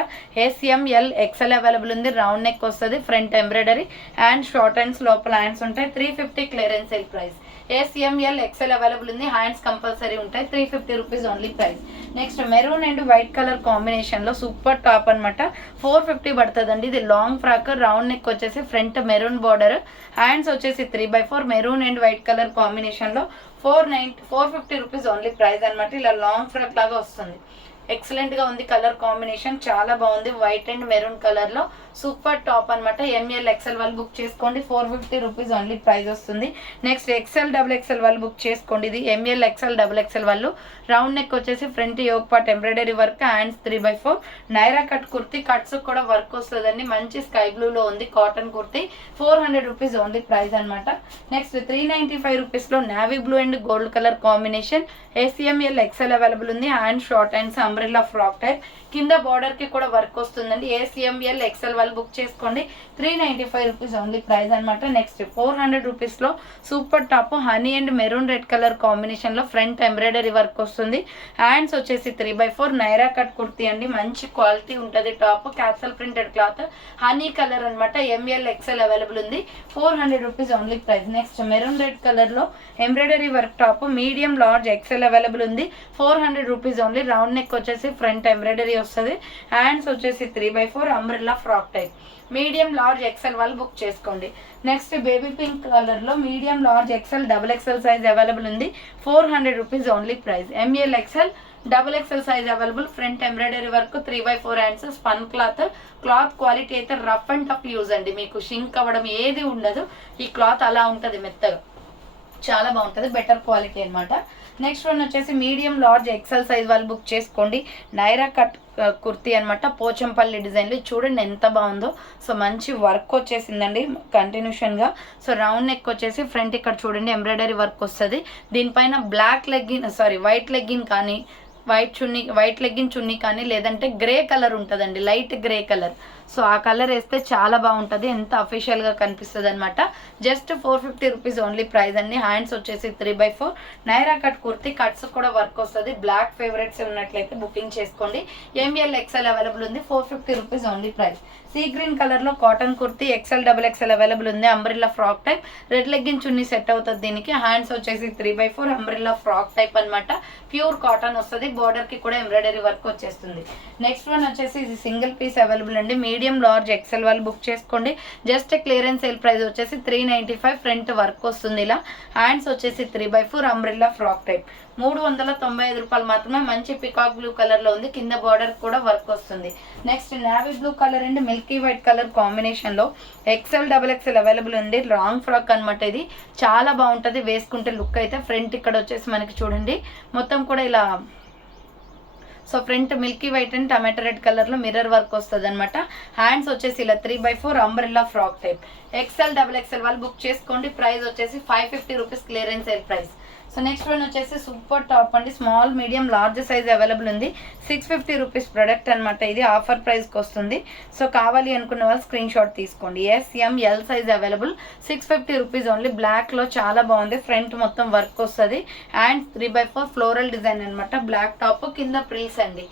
SML XL అవైలబుల్ ఉంది. రౌండ్ నెక్ వస్తుంది, front embroidery, hand short hands, లోపల హ్యాండ్స్ ఉంటాయి. 350 clearance sale price. SML XL available ఉంది. హ్యాండ్స్ కంపల్సరీ ఉంటాయి. 350 rupees only price. Next maroon and white colour కాంబినేషన్లో super top అనమాట. 450 పడుతుందండి. ఇది లాంగ్ ఫ్రాక్, రౌండ్ నెక్ వచ్చేసి ఫ్రంట్ మెరూన్ బార్డర్, హ్యాండ్స్ వచ్చేసి 3/4 మెరూన్ అండ్ వైట్ కలర్ కాంబినేషన్లో 450 రూపీస్ ఓన్లీ ప్రైస్ అనమాట. ఇలా లాంగ్ ఫ్రాక్ లాగా వస్తుంది. ఎక్సలెంట్గా ఉంది కలర్ కాంబినేషన్, చాలా బాగుంది. వైట్ అండ్ మెరూన్ కలర్లో సూపర్ టాప్ అనమాట. ML XL వాళ్ళు బుక్ చేసుకోండి. 450 రూపీస్ ఓన్లీ ప్రైస్ వస్తుంది. నెక్స్ట్ XXL వాళ్ళు బుక్ చేసుకోండి. ఇది ML XXL వాళ్ళు. రౌండ్ నెక్ వచ్చేసి front yoke part embroidery work, hands 3/4 Naira cut kurti, cuts కూడా వర్క్ వస్తుందండి. మంచి స్కై బ్లూలో ఉంది cotton kurti. 400 rupees only price అనమాట. నెక్స్ట్ 395 రూపీస్లో navy blue and gold colour combination. SML XL available ఉంది. Hand short hands umbrella frock type, కింద border కి కూడా వర్క్ వస్తుందండి. SML XL వాళ్ళు బుక్ చేసుకోండి. 395 రూపీస్ ఓన్లీ ప్రైస్ అనమాట. నెక్స్ట్ 400 రూపీస్లో super top honey and maroon red colour కాంబినేషన్లో ఫ్రంట్ ఎంబ్రాయిడరీ వర్క్ వస్తుంది. హ్యాండ్స్ వచ్చేసి 3/4 నైరా కట్ కుర్తీ అండి. మంచి క్వాలిటీ ఉంటుంది top. Capsule printed cloth, honey colour అనమాట. ML XL అవైలబుల్ ఉంది. 400 rupees only price. Next maroon red కలర్లో embroidery work top, medium large XL available ఉంది. 400 రూపీస్ ఓన్లీ. రౌండ్ నెక్ వచ్చేసి ఫ్రంట్ ఎంబ్రాయిడరీ వస్తుంది. హ్యాండ్స్ వచ్చేసి 3/4 umbrella frock type. Medium large XL వాళ్ళు book చేసుకోండి. Next baby pink కలర్లో medium large XXL size available ఉంది. 400 rupees only price. ML XL size available. Front embroidery work, 3/4 hands, spun cloth quality అయితే rough and tough use అండి. మీకు shrink అవ్వడం ఏది ఉండదు. ఈ క్లాత్ అలా ఉంటుంది మెత్తగా, చాలా బాగుంటుంది. బెటర్ క్వాలిటీ అనమాట. నెక్స్ట్ వన్ వచ్చేసి మీడియం లార్జ్ ఎక్సెల్ సైజ్ వాళ్ళు బుక్ చేసుకోండి. నైరా కట్ కుర్తీ అనమాట, పోచంపల్లి డిజైన్లు చూడండి ఎంత బాగుందో. సో మంచి వర్క్ వచ్చేసిందండి కంటిన్యూషన్గా. సో రౌండ్ నెక్ వచ్చేసి ఫ్రంట్ ఇక్కడ చూడండి ఎంబ్రాయిడరీ వర్క్ వస్తుంది. దీనిపైన వైట్ లెగ్గిన్ కానీ వైట్ లెగ్గిన్ చున్నీ కానీ లేదంటే గ్రే కలర్ ఉంటుందండి, లైట్ గ్రే కలర్. సో ఆ కలర్ వేస్తే చాలా బాగుంటుంది, ఎంత అఫీషియల్గా కనిపిస్తుంది అనమాట. జస్ట్ 450 రూపీస్ ఓన్లీ ప్రైస్ అండి. హ్యాండ్స్ వచ్చేసి 3/4 నైరా కట్ కుర్తీ, కట్స్ కూడా వర్క్ వస్తుంది. బ్లాక్ ఫేవరెట్స్ ఉన్నట్లయితే బుకింగ్ చేసుకోండి. ఎంఎల్ ఎక్స్ఎల్ అవైలబుల్ ఉంది, 450 rupees only price. See green కలర్లో cotton kurti XL XXL available ఉంది. Umbrella frock type, red legging chunni set అవుతుంది దీనికి. హ్యాండ్స్ వచ్చేసి 3/4 అంబ్రిల్లా ఫ్రాక్ టైప్ అనమాట, ప్యూర్ కాటన్ వస్తుంది. బోర్డర్కి కూడా ఎంబ్రాయిడరీ వర్క్ వచ్చేస్తుంది. నెక్స్ట్ వన్ వచ్చేసి ఇది సింగిల్ పీస్ అవైలబుల్ అండి. మీడియం లార్జ్ ఎక్సెల్ వాళ్ళు బుక్ చేసుకోండి. జస్ట్ క్లియరెన్స్ సేల్ ప్రైస్ వచ్చేసి 395, ఫ్రంట్ వర్క్ వస్తుంది ఇలా. హ్యాండ్స్ వచ్చేసి 3/4 అంబ్రిల్లా ఫ్రాక్ టైప్, 395 రూపాయలు మాత్రమే. మంచి పికాక్ బ్లూ కలర్లో ఉంది, కింద బార్డర్ కూడా వర్క్ వస్తుంది. Next navy blue colour and milky white colour కాంబినేషన్లో ఎక్సెల్ XXL అవైలబుల్ ఉంది. లాంగ్ ఫ్రాక్ అనమాట, ఇది చాలా బాగుంటుంది వేసుకుంటే లుక్ అయితే. ఫ్రంట్ ఇక్కడ వచ్చేసి మనకి చూడండి మొత్తం కూడా ఇలా, so front milky white and tomato red కలర్లో మిర్రర్ వర్క్ వస్తుంది అనమాట. హ్యాండ్స్ వచ్చేసి ఇలా 3/4 umbrella frock type. XL XXL వాళ్ళు బుక్ చేసుకోండి. ప్రైస్ వచ్చేసి 550 rupees clearance sale price. So next one వచ్చేసి సూపర్ టాప్ అండి, small medium large size available ఉంది. 650 రూపీస్ ప్రొడక్ట్ అనమాట, ఇది ఆఫర్ ప్రైస్కి వస్తుంది. సో కావాలి అనుకున్న వాళ్ళు స్క్రీన్ షాట్ తీసుకోండి. SML size available, 650 rupees only. బ్లాక్లో చాలా బాగుంది, ఫ్రంట్ మొత్తం వర్క్ వస్తుంది. అండ్ 3/4 ఫ్లోరల్ డిజైన్ అనమాట, బ్లాక్ టాప్ కింద ప్రిల్స్ అండి.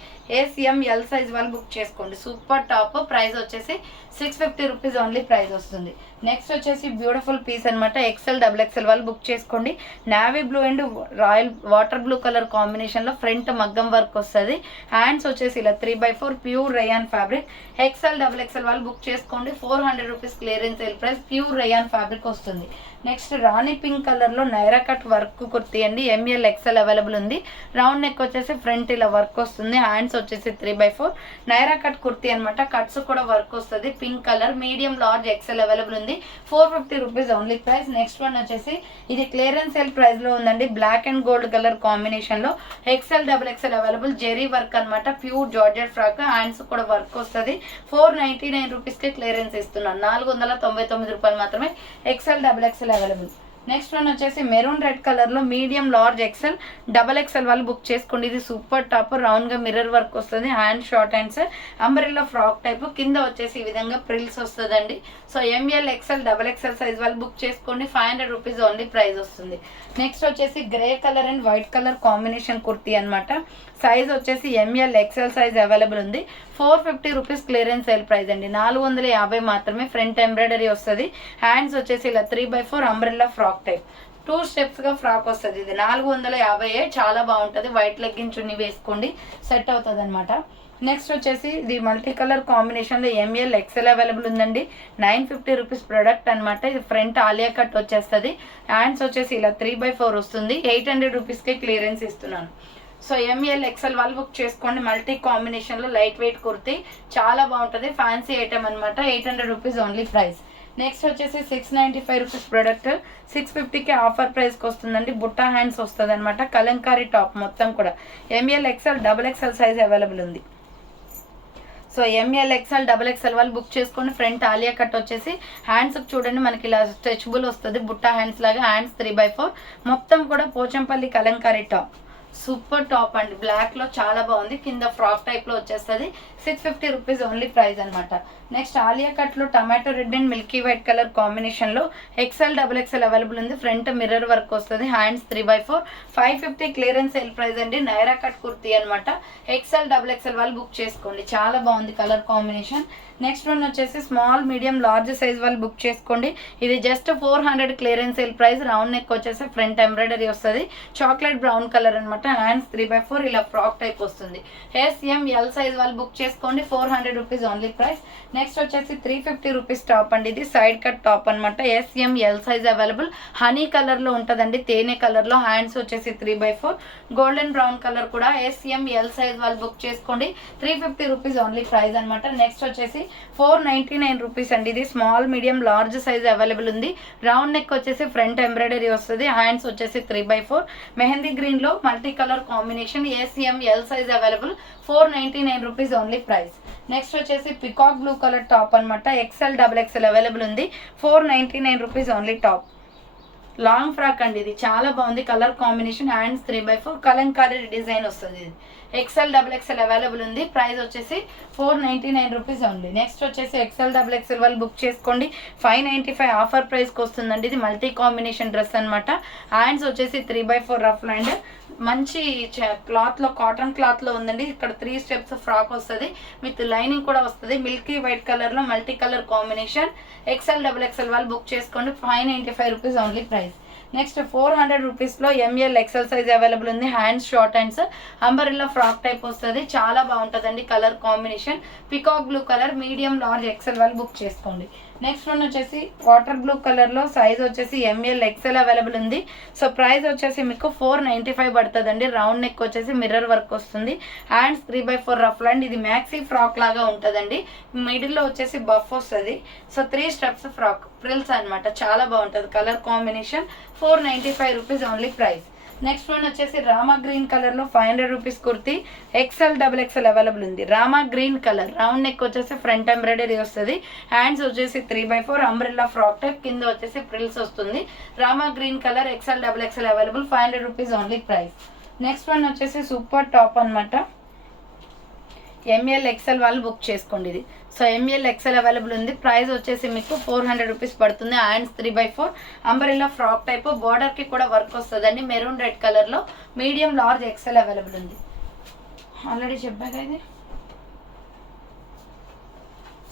SML సైజ్ వాళ్ళు బుక్ చేసుకోండి. సూపర్ టాప్, ప్రైస్ వచ్చేసి 650 రూపీస్ ఓన్లీ ప్రైస్ వస్తుంది. నెక్స్ట్ వచ్చేసి బ్యూటిఫుల్ పీస్ అనమాట, ఎక్సెల్ XXL వాళ్ళు బుక్ చేసుకోండి. Navy blue and royal water blue colour కాంబినేషన్లో ఫ్రంట్ మగ్గం వర్క్ వస్తుంది. హ్యాండ్స్ వచ్చేసి ఇలా 3/4 pure rayon fabric. XL XXL వాళ్ళు బుక్ చేసుకోండి. 400 rupees clearance sale price, pure rayon fabric వస్తుంది. నెక్స్ట్ రాణి పింక్ కలర్లో నైరా కట్ వర్క్ కుర్తీ అండి, ML XL అవైలబుల్ ఉంది. రౌండ్ నెక్ వచ్చేసి ఫ్రంట్ ఇలా వర్క్ వస్తుంది. హ్యాండ్స్ వచ్చేసి 3/4 నైరా కట్ కుర్తీ అనమాట, కట్స్ కూడా వర్క్ వస్తుంది. Pink colour, medium large XL available ఉంది. 450 rupees only price. Next one వచ్చేసి ఇది క్లియరెన్స్ సేల్ ప్రైస్లో ఉందండి, బ్లాక్ అండ్ గోల్డ్ కలర్ కాంబినేషన్లో XL XXL available. Zari work అనమాట, ప్యూర్ జార్జెట్ ఫ్రాక్. హ్యాండ్స్ కూడా వర్క్ వస్తుంది. 499 రూపీస్కి క్లియరెన్స్ ఇస్తున్నాను. 499 రూపాయలు మాత్రమే. XL XXL available. Next one వచ్చేసి మెరూన్ రెడ్ కలర్లో మీడియం లార్జ్ ఎక్సెల్ XXL వాళ్ళు బుక్ చేసుకోండి. ఇది సూపర్ టాప్, రౌండ్గా మిర్రర్ వర్క్ వస్తుంది. Hand short hands, umbrella frock type, కింద వచ్చేసి ఈ విధంగా ప్రిల్స్ వస్తుందండి. సో ML XXL సైజ్ వాళ్ళు బుక్ చేసుకోండి. 500 రూపీస్ ఓన్లీ ప్రైస్ వస్తుంది. నెక్స్ట్ వచ్చేసి grey colour and white colour combination kurti అనమాట. సైజ్ వచ్చేసి ML XL సైజ్ అవైలబుల్ ఉంది. 450 రూపీస్ క్లియరెన్స్ సేల్ ప్రైస్ అండి, 450 మాత్రమే. ఫ్రంట్ ఎంబ్రాయిడరీ వస్తుంది. హ్యాండ్స్ వచ్చేసి ఇలా 3/4 అంబ్రెల్లా ఫ్రాక్ టైప్, 2 స్టెప్స్గా ఫ్రాక్ వస్తుంది. ఇది 450, చాలా బాగుంటుంది. వైట్ లెగ్గిన్ చున్నీ వేసుకోండి, సెట్ అవుతుంది అనమాట. నెక్స్ట్ వచ్చేసి ఇది మల్టీ కలర్ కాంబినేషన్లో ML XL అవైలబుల్ ఉందండి. 950 రూపీస్ ప్రొడక్ట్ అనమాట. ఇది ఫ్రంట్ ఆలియా కట్ వచ్చేస్తుంది. హ్యాండ్స్ వచ్చేసి ఇలా 3/4 వస్తుంది. 800 రూపీస్కి క్లియరెన్స్ ఇస్తున్నాను. సో ML XL వాళ్ళు బుక్ చేసుకోండి. మల్టీ కాంబినేషన్లో లైట్ వెయిట్ కుర్తీ, చాలా బాగుంటుంది. ఫ్యాన్సీ ఐటమ్ అనమాట. 800 రూపీస్ ఓన్లీ ప్రైస్. నెక్స్ట్ వచ్చేసి 695 రూపీస్ ప్రొడక్ట్, 650కి ఆఫర్ ప్రైస్కి వస్తుందండి. బుట్టా హ్యాండ్స్ వస్తుంది అనమాట, కలంకారీ టాప్ మొత్తం కూడా. ML XXL సైజ్ అవైలబుల్ ఉంది. సో ML XXL వాళ్ళు బుక్ చేసుకొని. ఫ్రంట్ ఆలియా కట్ వచ్చేసి హ్యాండ్స్కి చూడండి మనకి ఇలా స్ట్రెచబుల్ వస్తుంది, బుట్టా హ్యాండ్స్ లాగా. హ్యాండ్స్ 3/4, మొత్తం కూడా Pochampally Kalamkari top. Super top అండి, బ్లాక్లో చాలా బాగుంది. కింద ఫ్రాక్ టైప్లో వచ్చేస్తుంది. 650 రూపీస్ ఓన్లీ ప్రైస్ అనమాట. నెక్స్ట్ ఆలియా కట్లో tomato red and milky white colour కాంబినేషన్లో XXL అవైలబుల్ ఉంది. ఫ్రంట్ మిర్రర్ వర్క్ వస్తుంది. హ్యాండ్స్ 3/4, 550 క్లియరెన్స్ సేల్ ప్రైస్ అండి. నైరా కట్ కుర్తీ అనమాట. XXL వాళ్ళు బుక్ చేసుకోండి, చాలా బాగుంది కలర్ కాంబినేషన్. నెక్స్ట్ వన్ వచ్చేసి స్మాల్ మీడియం లార్జ్ సైజ్ వాళ్ళు బుక్ చేసుకోండి. ఇది just 400 clearance sale price. Round neck వచ్చేసి ఫ్రంట్ ఎంబ్రాయిడరీ వస్తుంది. చాక్లెట్ బ్రౌన్ కలర్ అనమాట. హ్యాండ్స్ 3/4 ఇలా ఫ్రాక్ టైప్ వస్తుంది. SML సైజ్ వాళ్ళు బుక్ చేసుకోండి. 400 రూపీస్ ఓన్లీ ప్రైస్. నెక్స్ట్ వచ్చేసి 350 రూపీస్ టాప్ అండి. ఇది సైడ్ కట్ టాప్ అనమాట. SML size available. Honey colour లో ఉంటుందండి, తేనె కలర్ లో. హ్యాండ్స్ వచ్చేసి 3/4 గోల్డెన్ బ్రౌన్ కలర్ కూడా. SML సైజ్ వాళ్ళు బుక్ చేసుకోండి. 350 రూపీస్ ఓన్లీ ప్రైస్ అనమాట. నెక్స్ట్ వచ్చేసి 499 రూపీస్ అండి. ఇది small medium large size available ఉంది. రౌండ్ నెక్ వచ్చేసి ఫ్రంట్ ఎంబ్రాయిడరీ వస్తుంది. హ్యాండ్స్ వచ్చేసి 3/4 మెహందీ గ్రీన్ లో multi colour combination. SML size available. 499 rupees only price. Next వచ్చేసి పికాక్ బ్లూ కలర్ టాప్ అనమాట. XL XXL అవైలబుల్ ఉంది. 499 rupees only top. Long frock అండి, ఇది చాలా బాగుంది. Colour combination. Hands 3/4 Kalamkari design వస్తుంది. ఇది XL XXL అవైలబుల్ ఉంది. ప్రైస్ వచ్చేసి 499 రూపీస్ ఓన్లీ. నెక్స్ట్ వచ్చేసి XL XXL వాళ్ళు బుక్ చేసుకోండి. 595 ఆఫర్ ప్రైస్కి వస్తుందండి. ఇది మల్టీ కాంబినేషన్ డ్రెస్ అనమాట. హ్యాండ్స్ వచ్చేసి 3/4 రఫ్ అండ్ మంచి క్లాత్ లో, కాటన్ క్లాత్ లో ఉందండి. ఇక్కడ 3 స్టెప్స్ ఫ్రాక్ వస్తుంది విత్ లైనింగ్ కూడా వస్తుంది. మిల్కీ వైట్ కలర్ లో multi colour combination. XL XXL వాళ్ళు బుక్ చేసుకోండి. 595 రూపీస్ ఓన్లీ ప్రైస్. నెక్స్ట్ 400 రూపీస్లో ML XL సైజ్ అవైలబుల్ ఉంది. Hands short hands umbrella frock type వస్తుంది. చాలా బాగుంటుందండి. Colour combination peacock blue colour. Medium large XL వాళ్ళు book చేసుకోండి. నెక్స్ట్ వన్ వచ్చేసి వాటర్ బ్లూ కలర్లో సైజ్ వచ్చేసి ML XL అవైలబుల్ ఉంది. సో ప్రైస్ వచ్చేసి మీకు 495 పడుతుందండి. రౌండ్ నెక్ వచ్చేసి మిర్రర్ వర్క్ వస్తుంది. హ్యాండ్స్ 3/4 రఫ్ అండ్ ఇది మ్యాక్సీ ఫ్రాక్ లాగా ఉంటుందండి. మిడిల్లో వచ్చేసి బఫ్ వస్తుంది. సో 3 స్టెప్స్ ఫ్రాక్ ప్రిల్స్ అనమాట. చాలా బాగుంటుంది. Colour combination. 495 rupees only price. Next one వచ్చేసి రామా గ్రీన్ కలర్ లో 500 rupees kurti. XL XXL available ఉంది. Rama green colour. Round neck వచ్చేసి ఫ్రంట్ ఎంబ్రాయిడరీ వస్తుంది. హ్యాండ్స్ వచ్చేసి 3/4 అంబ్రెల్లా ఫ్రాక్ టైప్. కింద వచ్చేసి ప్రిల్స్ వస్తుంది. Rama green colour. XL XXL available. 500 rupees only price. Next one వచ్చేసి సూపర్ టాప్ అనమాట. ML XL వాళ్ళు బుక్ చేసుకోండి. ఇది సో ML XL అవైలబుల్ ఉంది. ప్రైస్ వచ్చేసి మీకు 400 రూపీస్ పడుతుంది. Hands 3/4 umbrella frock type. Border కి కూడా వర్క్ వస్తుందండి. మెరూన్ రెడ్ కలర్ లో. మీడియం లార్జ్ XL అవైలబుల్ ఉంది. ఆల్రెడీ చెప్పాక ఇది.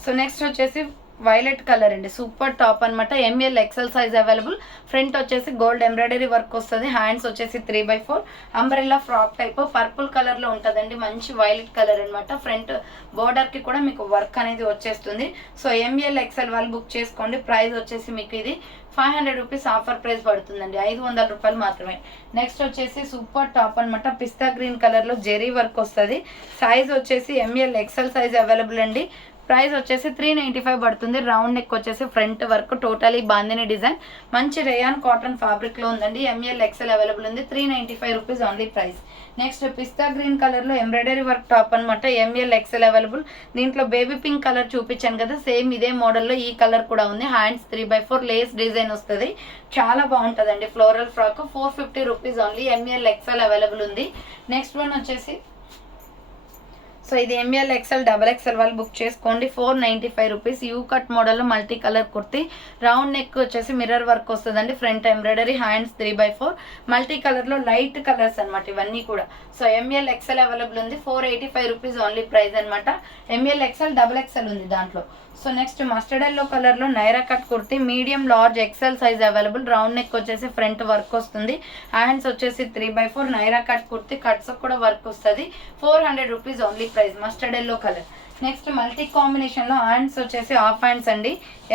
సో నెక్స్ట్ వచ్చేసి వైలెట్ కలర్ అండి. సూపర్ టాప్ అనమాట. ML XL size available. Front వచ్చేసి గోల్డ్ ఎంబ్రాయిడరీ వర్క్ వస్తుంది. హ్యాండ్స్ వచ్చేసి 3/4 umbrella frock type. Purple colour లో ఉంటుందండి. మంచి వైలెట్ కలర్ అనమాట. ఫ్రంట్ బోర్డర్ కి కూడా మీకు వర్క్ అనేది వచ్చేస్తుంది. సో ML XL వాళ్ళు బుక్ చేసుకోండి. ప్రైస్ వచ్చేసి మీకు ఇది 500 రూపీస్ ఆఫర్ ప్రైస్ పడుతుందండి. 500 రూపాయలు మాత్రమే. నెక్స్ట్ వచ్చేసి సూపర్ టాప్ అనమాట. పిస్తా గ్రీన్ కలర్ లో జెరీ వర్క్ వస్తుంది. సైజ్ వచ్చేసి ML XL సైజ్ అవైలబుల్ అండి. ప్రైస్ వచ్చేసి 395 పడుతుంది. రౌండ్ నెక్ వచ్చేసి front work totally bandhani design. మంచి రేయాన్ కాటన్ ఫ్యాబ్రిక్ లో ఉందండి. ML XL అవైలబుల్ ఉంది. 395 రూపీస్ ఓన్లీ ప్రైస్. నెక్స్ట్ పిస్తా గ్రీన్ కలర్ లో ఎంబ్రాయిడరీ వర్క్ టాప్ అనమాట. ML XL available. దీంట్లో బేబీ పింక్ కలర్ చూపించాను కదా, సేమ్ ఇదే మోడల్లో ఈ కలర్ కూడా ఉంది. హ్యాండ్స్ 3/4 లేస్ డిజైన్ వస్తుంది. చాలా బాగుంటుందండి. Floral frock. 450 rupees only. ML XL available ఉంది. నెక్స్ట్ వన్ వచ్చేసి సో ఇది ML XL XXL వాళ్ళు బుక్ చేసుకోండి. 495 rupees. You cut model multi colour kurti. Round neck వచ్చేసి మిర్రర్ వర్క్ వస్తుందండి. Front embroidery. Hands 3/4 multi colour లో లైట్ కలర్స్ అనమాట ఇవన్నీ కూడా. సో ML XL అవైలబుల్ ఉంది. 485 రూపీస్ ఓన్లీ ప్రైస్ అనమాట. ML XL XXL ఉంది దాంట్లో. So next mustard yellow colour లో Naira cut kurti. Medium large XL size available. Round neck వచ్చేసి ఫ్రంట్ వర్క్ వస్తుంది. హ్యాండ్స్ వచ్చేసి 3/4 నైరా కట్ కుర్తీ. కట్స్ కూడా వర్క్ వస్తుంది. 400 rupees only price. Mustard yellow colour. Next multi combination లో hands వచ్చేసి హాఫ్ హ్యాండ్స్ అండి.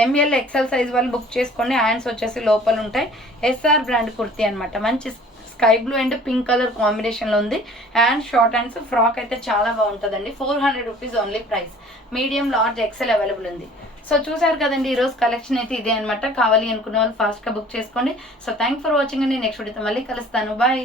ML XL size వాళ్ళు బుక్ చేసుకోండి. హ్యాండ్స్ వచ్చేసి లోపల ఉంటాయి. SR బ్రాండ్ కుర్తీ అనమాట. మంచి sky blue and pink colour combination లో ఉంది. And short hands. ఫ్రాక్ అయితే చాలా బాగుంటుందండి. 400 rupees only price. Medium large XL available ఉంది. సో చూసారు కదండి, ఈ రోజు కలెక్షన్ అయితే ఇదే అనమాట. కావాలి అనుకున్న వాళ్ళు ఫాస్ట్ గా బుక్ చేసుకోండి. సో థ్యాంక్ ఫర్ వాచింగ్ అండి. నెక్స్ట్ వీడియోతో మళ్ళీ కలుస్తాను. బాయ్.